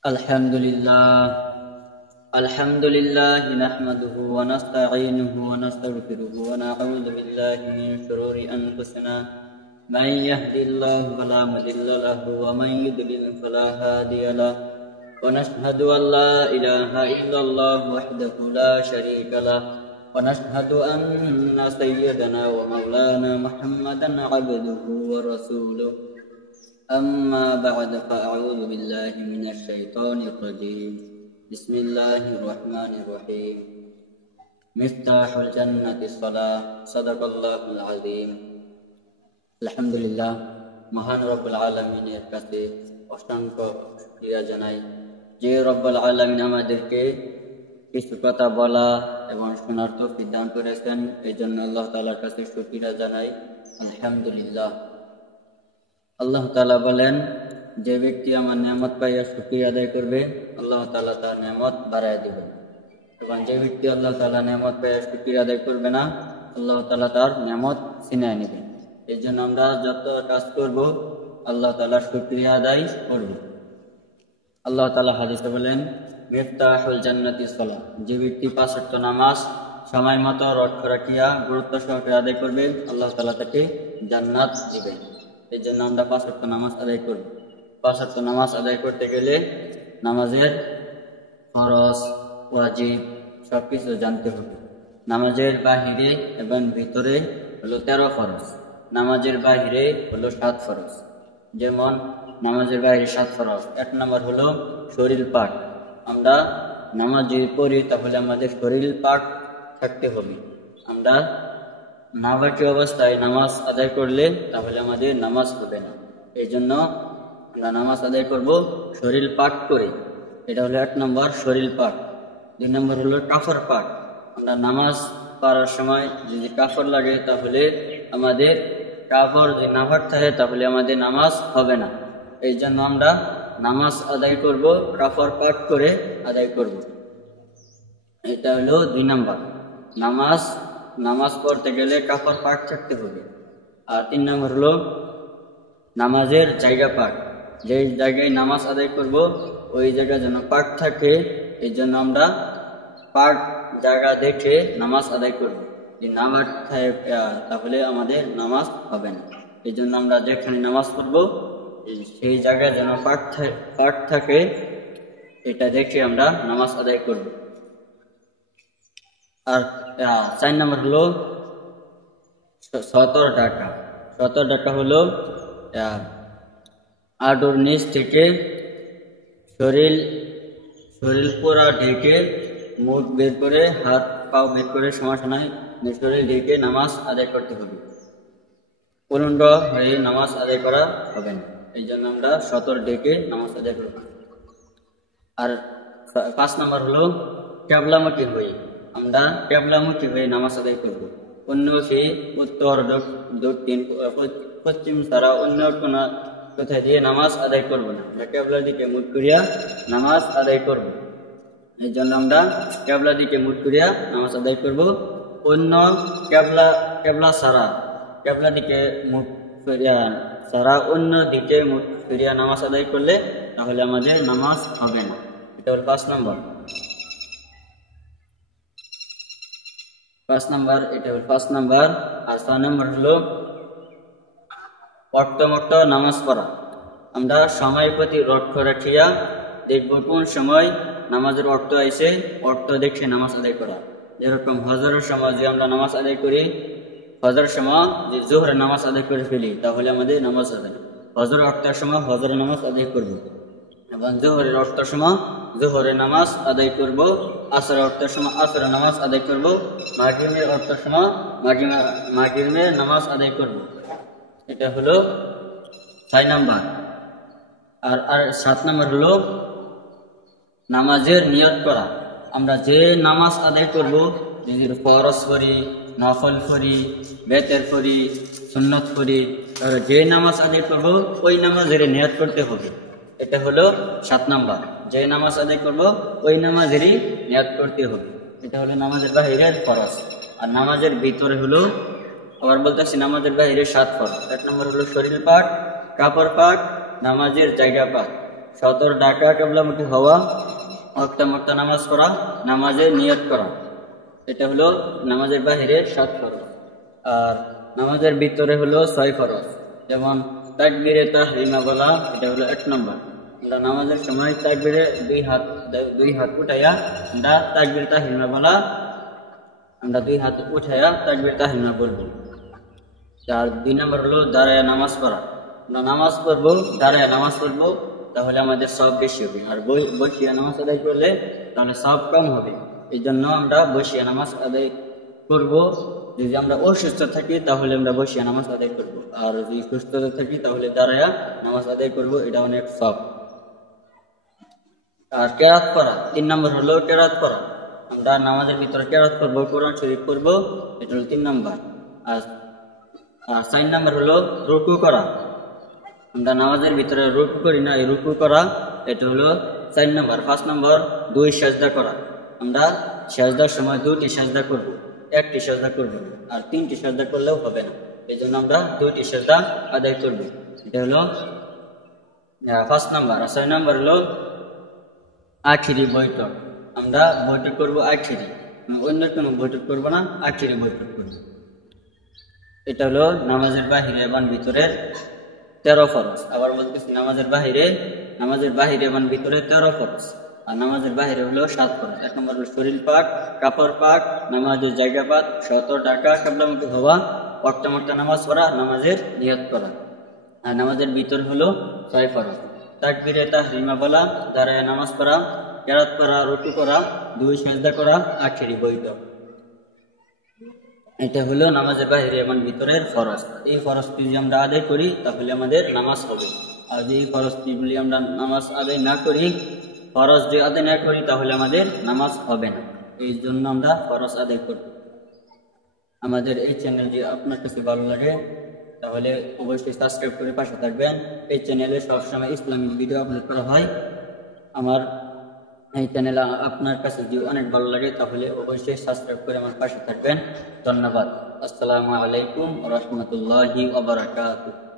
Alhamdulillah, Alhamdulillah, nahmaduhu wa nasta'inuhu wa nastaghfiruhu wa na'udzu billahi min shururi anfusina. Man yahdihillahu fala mudilla lahu wa man yudlil fala hadiya lahu. Wa nashhadu an la ilaha illallah wahdahu la sharika lahu. Wa nashhadu anna sayyidana wa maulana Muhammadan 'abduhu wa rasuluhu. أما بعد فأعوذ بالله من الشيطان الرجيم بسم الله الرحمن الرحيم مفتاح الجنة الصلاة صدق الله العظيم الحمد لله মহান রব্বুল আলামিনের কাছে অসংখ্য শুকরিয়া জানাই যে রব্বুল আলামিন আমাদেরকে কিছু কথা বলা এবং শোনার তৌফিক দান করেছেন। এই জন্য আল্লাহ তাআলার কাছে শুকরিয়া জানাই, আলহামদুলিল্লাহ। আল্লাহ তাআলা বলেন, যে ব্যক্তি আমার নিয়ামত পাইয়া শুকরিয়া আদায় করবে আল্লাহ তাআলা তার নিয়ামত বাড়ায় দিবেন, এবং যে ব্যক্তি আল্লাহ তাআলা নিয়ামত পাইয়া শুকরিয়া আদায় করবে না আল্লাহ তাআলা তার নিয়ামত ছিনিয়ে নেবেন। এই জন্য আমরা যত কাজ করব আল্লাহ তাআলার শুকরিয়া আদায় করব। আল্লাহ তাআলা হাদিসে বলেন, মিফতাহুল জান্নাতিস সালাত, যে ব্যক্তি ৫ ওয়াক্ত নামাজ সময় মতো রক্ষা রাখিয়া গুরুত্ব সহকারে আদায় করবে আল্লাহ তাআলা তাকে জান্নাত দিবেন। এই জন্য আমরা ৫ ওয়াক্ত নামাজ আদায় করব। ৫ ওয়াক্ত নামাজ আদায় করতে গেলে নামাজের ফরজ, ওয়াজিব সবকিছু জানতে হবে। নামাজের বাহিরে এবং ভিতরে হলো ১৩ ফরজ, নামাজের বাহিরে হলো ৭ ফরজ। যেমন নামাজের বাহিরে ৭ ফরজ, ১ নম্বর হলো শরীর পাক। আমরা নামাজ যদি পড়ি তাহলে আমাদের শরীর পাক থাকতে হবে। আমরা নাবাকি অবস্থায় নামাজ আদায় করলে তাহলে আমাদের নামাজ হবে না। এই জন্য আমরা নামাজ আদায় করব শরীর পাক করে। এটা হলো ১ নম্বর শরীর পাক। ২ নম্বর হলো কাফর পাক। আমরা নামাজ পড়ার সময় যদি কাফর লাগে তাহলে আমাদের কাফর যদি না পাক থাকে তাহলে আমাদের নামাজ হবে না। এই জন্য আমরা নামাজ আদায় করব কাফর পাক করে আদায় করব। এটা হলো ২ নম্বর। নামাজ পড়তে গেলে কাফর পাক থাকতে হবে। আর ৩ নম্বর হলো নামাজের জায়গা পাক। যে জায়গায় নামাজ আদায় করব ওই জায়গা যেন পাক থাকে। এই জন্য আমরা পাক জায়গা দেখে নামাজ আদায় করব। যদি নামাজ থাকে তাহলে আমাদের নামাজ হবে না। এই জন্য আমরা যেখানে নামাজ পড়ব সেই জায়গায় যেন পাক থাকে, এটা দেখে আমরা নামাজ আদায় করব। আর ৪ নম্বর হলো সতর ঢাকা। সতর ঢাকা হলো আঁটুর নিচ থেকে শরীর পুরা ঢেকে, মুখ বের করে, হাত পাও বের করে, সমস্যা নাই, শরীর ঢেকে নামাজ আদায় করতে হবে। উলঙ্গ হয়ে নামাজ আদায় করা হবে না। এই জন্য আমরা সতর ঢেকে নামাজ আদায় করব। আর ৫ নম্বর হলো ক্যাবলামুখী হয়ে। আমরা ক্যাবলামুখী হয়ে নামাজ আদায় করব। অন্যমুখী উত্তর, দক্ষিণ, পশ্চিম ছাড়া অন্য কোনো কোথায় দিয়ে নামাজ আদায় করব না। আমরা ক্যাবলার দিকে মুখ করিয়া নামাজ আদায় করব। এই জন্য আমরা ক্যাবলার দিকে মুখ করিয়া নামাজ আদায় করব। অন্য ক্যাবলা ছাড়া, ক্যাবলা দিকে মুখ করিয়া ছাড়া অন্য দিকে মুখ করিয়া নামাজ আদায় করলে তাহলে আমাদের নামাজ হবে না। এটা হল ৫ নম্বর। এটা হল ৫ নম্বর। আর ৬ নম্বর হলো অক্ত নামাজ পড়া। আমরা সময় প্রতি লক্ষ্য রাখিয়া দেখব কোন সময় নামাজের অক্ত আইছে, অক্ত দেখে নামাজ আদায় করা। যেরকম হজরের সময় যে আমরা নামাজ আদায় করি, হজরের সময় যে জোহরের নামাজ আদায় করে ফেলি তাহলে আমাদের নামাজ আদায়। হজরের অক্তের সময় হজরের নামাজ আদায় করব, এবং জোহরের অক্তের সময় জোহরের নামাজ আদায় করব। আসরের অক্তের সময় আসরের নামাজ আদায় করব। মাগরিবের অক্তের সময় মাগরিবের নামাজ আদায় করব। এটা হলো ৬ নম্বর। আর ৭ নম্বর হলো নামাজের নিয়ত করা। আমরা যে নামাজ আদায় করব, যদি ফরজ করি, নফল করি, বেতের করি, সুন্নত করি, যে নামাজ আদায় করব ওই নামাজের নিয়ত করতে হবে। এটা হলো ৭ নম্বর। যে নামাজ আদায় করব ওই নামাজেরই নিয়ত করতে হবে। এটা হলো নামাজের বাহিরের ফরজ। আর নামাজের ভিতরে হলো, আবার বলতেছি, নামাজের বাহিরে ৭ ফরজ। ১ নম্বর হলো শরীর পাক, কাপড় পাক, নামাজের জায়গা পাক। সতর ডাকা কিবলামুখী হওয়া, ওয়াক্ত মুক্তা নামাজ পড়া, নামাজের নিয়ত করা, এটা হলো নামাজের বাহিরে 7 ফরজ। আর নামাজের ভিতরে হলো 6 ফরজ। যেমন তাকবীরে তাহরিমা বলা, এটা হলো 1 নম্বর। আমরা নামাজের সময় তাকবীরে দুই হাত উঠাইয়া আমরা তাকবীরে তাহরিমা বলা, আমরা 2 হাত উঠাইয়া তাকবীরে তাহরিমা বলবো। আর 2 নম্বর হলো দাঁড়ায় নামাজ পড়া। আমরা নামাজ পড়বো, দাঁড়ায় নামাজ পড়বো, তাহলে আমাদের সব বেশি হবে। আর বসিয়া নামাজ আদায় করলে তাহলে সব কম হবে। এই জন্য আমরা বসিয়া নামাজ আদায় করব। যদি আমরা অসুস্থ থাকি তাহলে আমরা বসিয়া নামাজ আদায় করব, আর যদি সুস্থ থাকি তাহলে দাঁড়ায়া নামাজ আদায় করব, এটা অনেক সব। আর কেরাত পড়া, 3 নম্বর হলো কেরাত পড়া। আমরা নামাজের ভিতরে কেরাত পড়বো, কোরআন শরীফ পড়বো, এটা হলো 3 নম্বর। আর 4 নম্বর হলো রুকু করা। আমরা নামাজের ভিতরে রুকু করি না, এই রুকু করা, এটা হলো 4 নম্বর। 5 নম্বর 2 সাজদা করা। আমরা সাজদার সময় 2টি সাজদা করব, 1টি সাজদা করব, আর 3টি সাজদা করলেও হবে না। এই জন্য আমরা 2টি সাজদা আদায় করব, এটা হলো 5 নম্বর। আর 6 নম্বর হলো আখিরি বৈঠক। আমরা বৈঠক করব আখিরি, অন্য কোনো বৈঠক করবো না, আখিরি বৈঠক করব। এটা হলো নামাজের বাহিরে এবং ভিতরের 13 ফরজ। আবার বলতেছি নামাজের বাহিরে এবং ভিতরে 13 ফরজ। আর নামাজের বাহিরে হলো 7 ফরজ। 1 নম্বর হলো শরীর পাক, কাপড় পাক, নামাজের জায়গা পাক, সতর ডাকা কিবলামুখী হওয়া, ওয়াক্ত মুক্তা নামাজ পড়া, নামাজের নিয়ত করা। আর নামাজের ভিতর হলো 6 ফরজ। তাকবীরে তাহরিমা বলা, দাঁড়ায় নামাজ পড়া, কেরাত পড়া, রুকু করা, 2 সাজদা করা, আখিরি বৈঠক। এটা হলো নামাজের বাহিরে এবং ভিতরের ফরজ। এই ফরজটি যদি আমরা আদায় করি তাহলে আমাদের নামাজ হবে। আর যদি ফরজটি আমরা নামাজ আদায় না করি, ফরজ যদি আদায় না করি তাহলে আমাদের নামাজ হবে না। এই জন্য আমরা ফরজ আদায় করব। আমাদের এই চ্যানেল যদি আপনার কাছে ভালো লাগে তাহলে অবশ্যই সাবস্ক্রাইব করে পাশে থাকবেন। এই চ্যানেলে সবসময় ইসলামিক ভিডিও আপলোড করা হয়। আমার এই চ্যানেল আপনার কাছে যদি অনেক ভালো লাগে তাহলে অবশ্যই সাবস্ক্রাইব করে আমার পাশে থাকবেন। ধন্যবাদ। আসসালামু আলাইকুম ওয়া রাহমাতুল্লাহি ওয়া বারাকাতুহু।